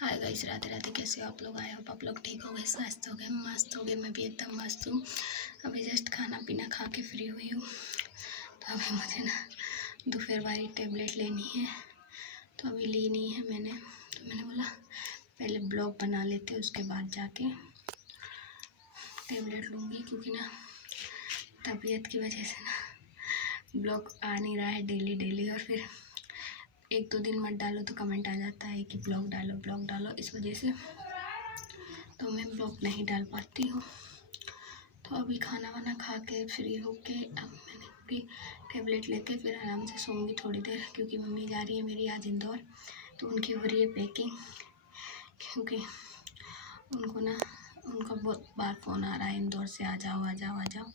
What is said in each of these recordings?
Hi guys, Radhe Radhe. कैसे हो आप लोग? आए हो आप लोग ठीक हो गए, स्वस्थ हो गए, मस्त हो गए। मैं भी एकदम मस्त हूँ। अभी जस्ट खाना पीना खा के फ्री हुई हूँ। तो अभी मुझे ना दोपहर वाली टेबलेट लेनी है, तो अभी ली नहीं है मैंने। तो मैंने बोला पहले ब्लॉग बना लेते, उसके बाद जाके टेबलेट लूँगी, क्योंकि ना तबीयत की वजह से ना ब्लॉग आ नहीं रहा है डेली डेली। और फिर एक दो दिन मत डालो तो कमेंट आ जाता है कि ब्लॉग डालो, इस वजह से तो मैं ब्लॉग नहीं डाल पाती हूँ। तो अभी खाना वाना खा के फ्री होके अब मैंने भी टेबलेट लेके फिर आराम से सोऊंगी थोड़ी देर, क्योंकि मम्मी जा रही है मेरी आज इंदौर। तो उनकी हो रही है पैकिंग, क्योंकि उनका बहुत बार फ़ोन आ रहा है इंदौर से आ जाओ आ जाओ आ जाओ।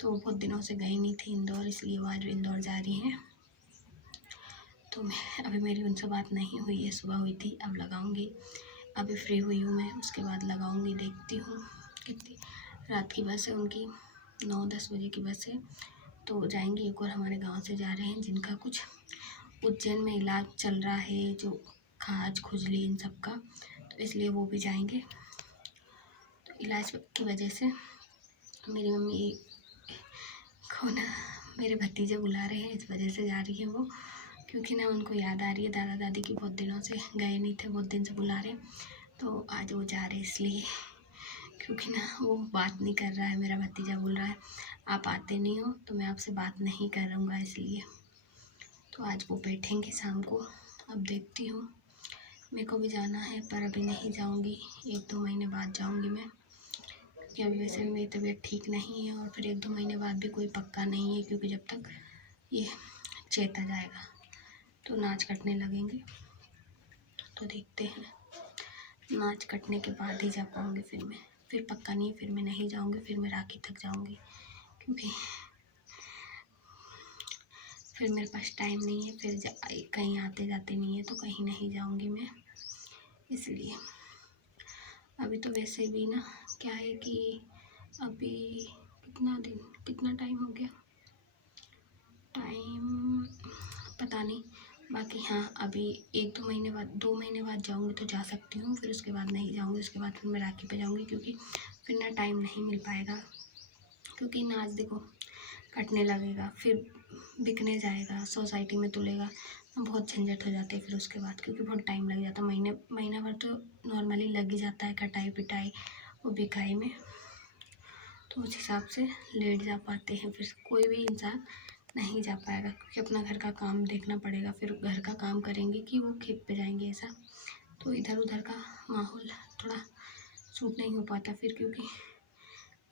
तो वो बहुत दिनों से गई नहीं थी इंदौर, इसलिए वो आज इंदौर जा रही हैं। तो मैं अभी मेरी उनसे बात नहीं हुई है, सुबह हुई थी, अब लगाऊंगी। अभी फ्री हुई हूँ मैं, उसके बाद लगाऊंगी। देखती हूँ कितनी रात की बस है उनकी, 9-10 बजे की बस है। तो जाएंगी। एक और हमारे गांव से जा रहे हैं, जिनका कुछ उज्जैन में इलाज चल रहा है, जो खाज खुजली इन सब का, तो इसलिए वो भी जाएंगे। तो इलाज की वजह से मेरी मम्मी को ना मेरे भतीजे बुला रहे हैं, इस वजह से जा रही है वो, क्योंकि ना उनको याद आ रही है दादा दादी की। बहुत दिनों से गए नहीं थे, बहुत दिन से बुला रहे, तो आज वो जा रहे इसलिए। क्योंकि ना वो बात नहीं कर रहा है, मेरा भतीजा बोल रहा है आप आते नहीं हो तो मैं आपसे बात नहीं करूँगा, इसलिए। तो आज वो बैठेंगे शाम को। अब देखती हूँ, मेरे को भी जाना है पर अभी नहीं जाऊँगी, 1-2 महीने बाद जाऊँगी मैं, क्योंकि अभी वैसे भी मेरी तबीयत ठीक नहीं है। और फिर 1-2 महीने बाद भी कोई पक्का नहीं है, क्योंकि जब तक ये चेता जाएगा तो नाच कटने लगेंगे। तो देखते हैं, नाच कटने के बाद ही जा पाऊँगी फिर पक्का नहीं, फिर मैं नहीं जाऊँगी, फिर मैं राखी तक जाऊँगी, क्योंकि फिर मेरे पास टाइम नहीं है, फिर कहीं आते जाते नहीं है तो कहीं नहीं जाऊँगी मैं, इसलिए। अभी तो वैसे भी ना क्या है कि अभी कितना टाइम हो गया, टाइम पता नहीं। बाकी हाँ, अभी 1-2 महीने बाद 2 महीने बाद जाऊँगी तो जा सकती हूँ, फिर उसके बाद नहीं जाऊँगी। उसके बाद फिर मैं राखी पे जाऊँगी, क्योंकि फिर ना टाइम नहीं मिल पाएगा, क्योंकि नाच देखो कटने लगेगा, फिर बिकने जाएगा, सोसाइटी में तुलेगा, बहुत झंझट हो जाती है फिर उसके बाद, क्योंकि बहुत टाइम लग जाता है। महीना भर तो नॉर्मली लग ही जाता है कटाई पिटाई और बिकाई में। तो उस हिसाब से लेट जा पाते हैं, फिर कोई भी इंसान नहीं जा पाएगा, क्योंकि अपना घर का काम देखना पड़ेगा। फिर घर का काम करेंगे कि वो खेत पे जाएंगे, ऐसा। तो इधर उधर का माहौल थोड़ा सूट नहीं हो पाता फिर, क्योंकि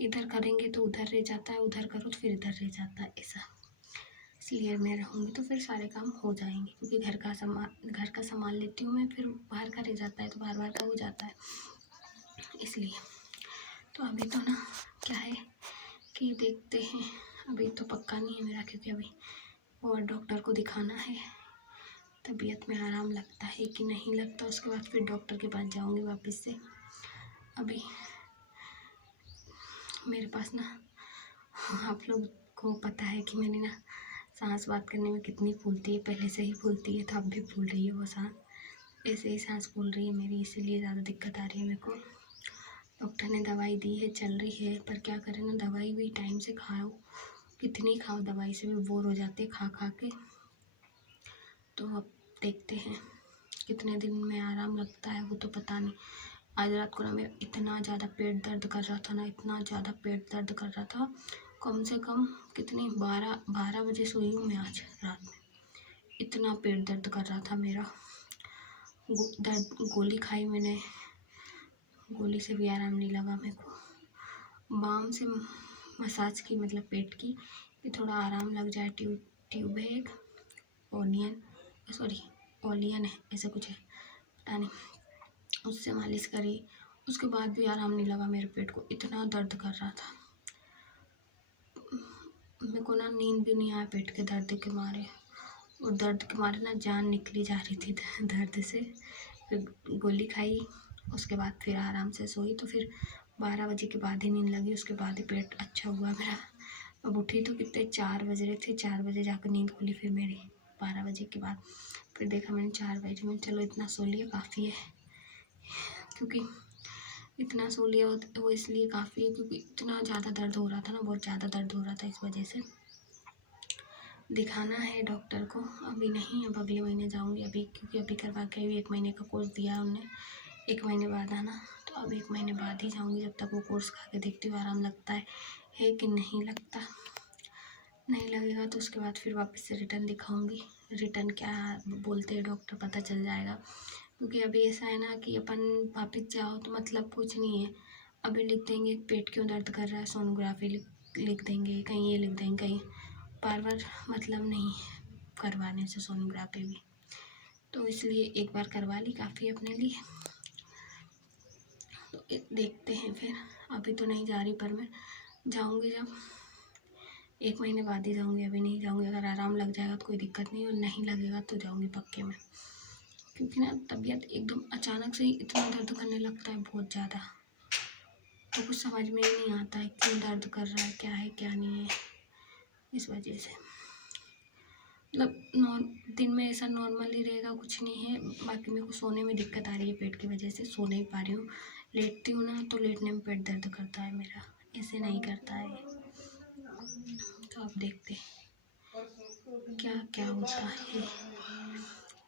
इधर करेंगे तो उधर रह जाता है, उधर करो तो फिर इधर रह जाता है, ऐसा। इसलिए मैं रहूँगी तो फिर सारे काम हो जाएंगे, क्योंकि घर का सामान लेती हूँ मैं, फिर बाहर का रह जाता है तो बाहर का हो जाता है, इसलिए। तो अभी तो ना क्या है कि देखते हैं, अभी तो पक्का नहीं है मेरा, क्योंकि अभी और डॉक्टर को दिखाना है, तबीयत में आराम लगता है कि नहीं लगता, उसके बाद फिर डॉक्टर के पास जाऊँगी वापस से। अभी मेरे पास ना, आप लोग को पता है कि मैंने ना सांस बात करने में कितनी फूलती है, पहले से ही फूलती है, तो अब भी फूल रही है वो सांस, ऐसे ही सांस फूल रही है मेरी, इसीलिए ज़्यादा दिक्कत आ रही है मेरे को। डॉक्टर ने दवाई दी है, चल रही है, पर क्या करें ना, दवाई भी टाइम से खाओ, कितनी खाओ, दवाई से भी बोर हो जाते खा खा के। तो अब देखते हैं कितने दिन में आराम लगता है, वो तो पता नहीं। आज रात को ना मेरा इतना ज़्यादा पेट दर्द कर रहा था ना, इतना ज़्यादा पेट दर्द कर रहा था, कम से कम कितनी 12 बजे सोई हूँ मैं आज रात में, इतना पेट दर्द कर रहा था मेरा। गोली खाई मैंने, गोली से भी आराम नहीं लगा मेरे को। बाम से मसाज की, मतलब पेट की, कि थोड़ा आराम लग जाए। ट्यूब है एक, ओलियन है, ऐसा कुछ है, पता नहीं, उससे मालिश करी, उसके बाद भी आराम नहीं लगा मेरे पेट को, इतना दर्द कर रहा था मेरे को ना, नींद भी नहीं आया पेट के दर्द के मारे, और दर्द के मारे ना जान निकली जा रही थी दर्द से। फिर गोली खाई, उसके बाद फिर आराम से सोई, तो फिर 12 बजे के बाद ही नींद लगी, उसके बाद ही पेट अच्छा हुआ मेरा। अब उठी तो कितने 4 बज रहे थे, 4 बजे जाकर नींद खुली फिर मेरी, 12 बजे के बाद। फिर देखा मैंने 4 बजे में, चलो इतना सो लिया काफ़ी है, क्योंकि इतना सो लिया वो इसलिए काफ़ी है, क्योंकि इतना ज़्यादा दर्द हो रहा था ना, बहुत ज़्यादा दर्द हो रहा था, इस वजह से दिखाना है डॉक्टर को। अभी नहीं, अब अगले महीने जाऊंगी अभी, क्योंकि अभी करवा के अभी 1 महीने का कोर्स दिया उन्होंने, 1 महीने बाद आना, तो अब 1 महीने बाद ही जाऊंगी। जब तक वो कोर्स खा के देखती हूँ आराम लगता है कि नहीं लगता। नहीं लगेगा तो उसके बाद फिर वापस से रिटर्न दिखाऊंगी। रिटर्न क्या बोलते हैं डॉक्टर पता चल जाएगा, क्योंकि अभी ऐसा है ना कि अपन वापस जाओ तो मतलब कुछ नहीं है। अभी लिख देंगे पेट क्यों दर्द कर रहा है, सोनोग्राफी लिख देंगे, कहीं ये लिख देंगे, कहीं बार बार मतलब नहीं करवाने से सोनोग्राफी भी, तो इसलिए एक बार करवा ली काफ़ी अपने लिए। तो देखते हैं फिर, अभी तो नहीं जा रही, पर मैं जाऊंगी जब 1 महीने बाद ही जाऊंगी, अभी नहीं जाऊंगी। अगर आराम लग जाएगा तो कोई दिक्कत नहीं, और नहीं लगेगा तो जाऊंगी पक्के में, क्योंकि ना तबीयत एकदम अचानक से ही इतना दर्द करने लगता है बहुत ज़्यादा, तो कुछ समझ में ही नहीं आता है क्यों दर्द कर रहा है, क्या है क्या नहीं है। इस वजह से मतलब दिन में ऐसा नॉर्मल ही रहेगा, कुछ नहीं है। बाकी मेरे को सोने में दिक्कत आ रही है पेट की वजह से, सो नहीं पा रही हूँ। लेटती हूँ ना तो लेटने में पेट दर्द करता है मेरा, ऐसे नहीं करता है। तो अब देखते क्या क्या होता है।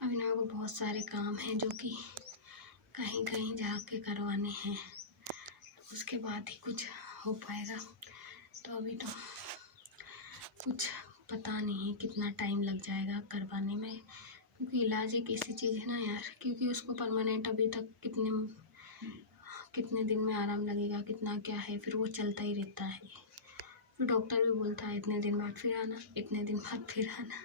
अभी ना को बहुत सारे काम हैं जो कि कहीं कहीं जाके करवाने हैं, उसके बाद ही कुछ हो पाएगा। तो अभी तो कुछ पता नहीं है कितना टाइम लग जाएगा करवाने में, क्योंकि इलाज एक ऐसी चीज़ है ना यार, क्योंकि उसको परमानेंट अभी तक कितने दिन में आराम लगेगा, कितना क्या है, फिर वो चलता ही रहता है। फिर डॉक्टर भी बोलता है इतने दिन बाद फिर आना, इतने दिन बाद फिर आना।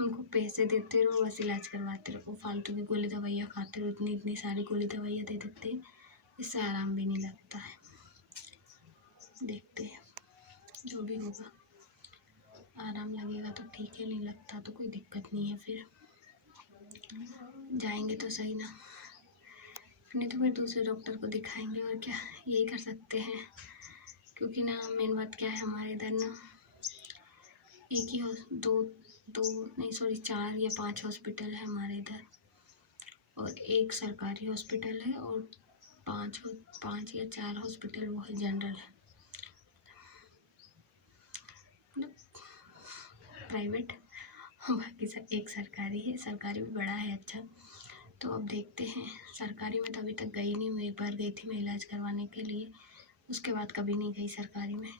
उनको पैसे देते रहो, बस इलाज करवाते रहो, फालतू की गोली दवाइयाँ खाते रहो, इतनी इतनी सारी गोली दवाइयाँ दे देते हैं, इससे आराम भी नहीं लगता है। देखते हैं जो भी होगा, आराम लगेगा तो ठीक है, नहीं लगता तो कोई दिक्कत नहीं है, फिर जाएंगे तो सही ना, नहीं तो फिर दूसरे डॉक्टर को दिखाएंगे, और क्या यही कर सकते हैं। क्योंकि ना मेन बात क्या है, हमारे इधर ना एक ही दो नहीं सॉरी 4 या 5 हॉस्पिटल है हमारे इधर, और एक सरकारी हॉस्पिटल है, और 5 या 4 हॉस्पिटल वो है जनरल है, मतलब प्राइवेट, और बाकी एक सरकारी है। सरकारी भी बड़ा है अच्छा। तो अब देखते हैं, सरकारी में तो अभी तक गई नहीं हूँ, एक बार गई थी मैं इलाज करवाने के लिए, उसके बाद कभी नहीं गई सरकारी में।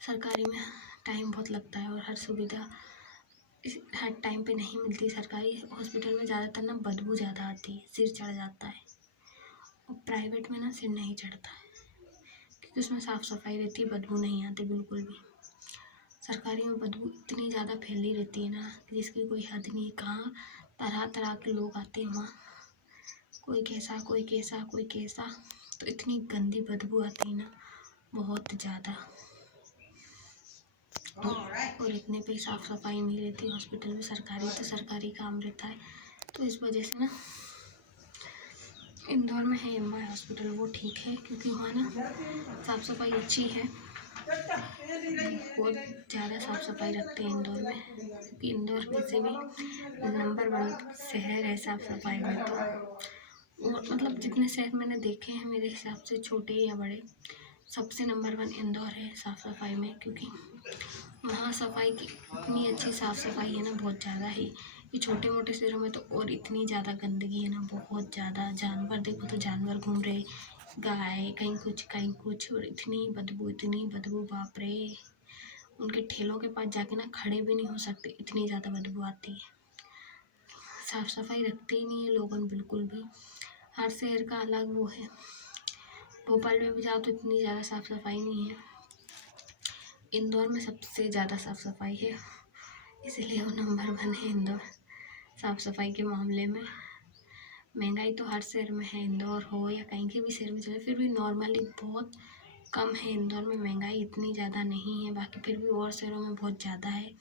सरकारी में टाइम बहुत लगता है, और हर सुविधा हर टाइम पे नहीं मिलती। सरकारी हॉस्पिटल में ज़्यादातर ना बदबू ज़्यादा आती है, सिर चढ़ जाता है, और प्राइवेट में ना सिर नहीं चढ़ता है, क्योंकि उसमें साफ़ सफाई रहती है, बदबू नहीं आती बिल्कुल भी। सरकारी में बदबू इतनी ज़्यादा फैली रहती है ना, जिसकी कोई हद नहीं। कहाँ तरह तरह के लोग आते हैं वहाँ, कोई कैसा कोई कैसा कोई कैसा, तो इतनी गंदी बदबू आती है ना बहुत ज़्यादा, और इतने पे साफ़ सफाई नहीं रहती हॉस्पिटल में। सरकारी तो सरकारी काम रहता है, तो इस वजह से ना इंदौर में है एमआई हॉस्पिटल, वो ठीक है, क्योंकि वहाँ ना साफ़ सफाई अच्छी है, बहुत ज़्यादा साफ़ सफाई रखते हैं इंदौर में, क्योंकि इंदौर वैसे भी नंबर 1 शहर है साफ़ सफाई में। तो और मतलब जितने शहर मैंने देखे हैं मेरे हिसाब से, छोटे या बड़े, सबसे नंबर 1 इंदौर है साफ़ सफाई में, क्योंकि वहाँ सफाई की इतनी अच्छी साफ़ सफाई है ना, बहुत ज़्यादा ही। ये छोटे मोटे शहरों में तो और इतनी ज़्यादा गंदगी है ना, बहुत ज़्यादा। जानवर देखो तो जानवर घूम रहे, गाय कहीं कुछ, और इतनी बदबू बाप रे, उनके ठेलों के पास जाके ना खड़े भी नहीं हो सकते, इतनी ज़्यादा बदबू आती है। साफ़ सफाई रखते ही नहीं है लोगों बिल्कुल भी, हर शहर का अलग वो है। भोपाल में भी जाओ तो इतनी ज़्यादा साफ़ सफाई नहीं है, इंदौर में सबसे ज़्यादा साफ़ सफाई है, इसलिए वो नंबर 1 है इंदौर साफ़ सफाई के मामले में। महंगाई तो हर शहर में है, इंदौर हो या कहीं के भी शहर में चले, फिर भी नॉर्मली बहुत कम है इंदौर में, महंगाई इतनी ज़्यादा नहीं है। बाकी फिर भी और शहरों में बहुत ज़्यादा है।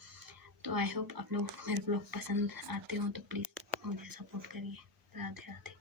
तो आई होप आप लोग मेरे ब्लॉग पसंद आते हो तो प्लीज़ मुझे सपोर्ट करिए। राधे राधे।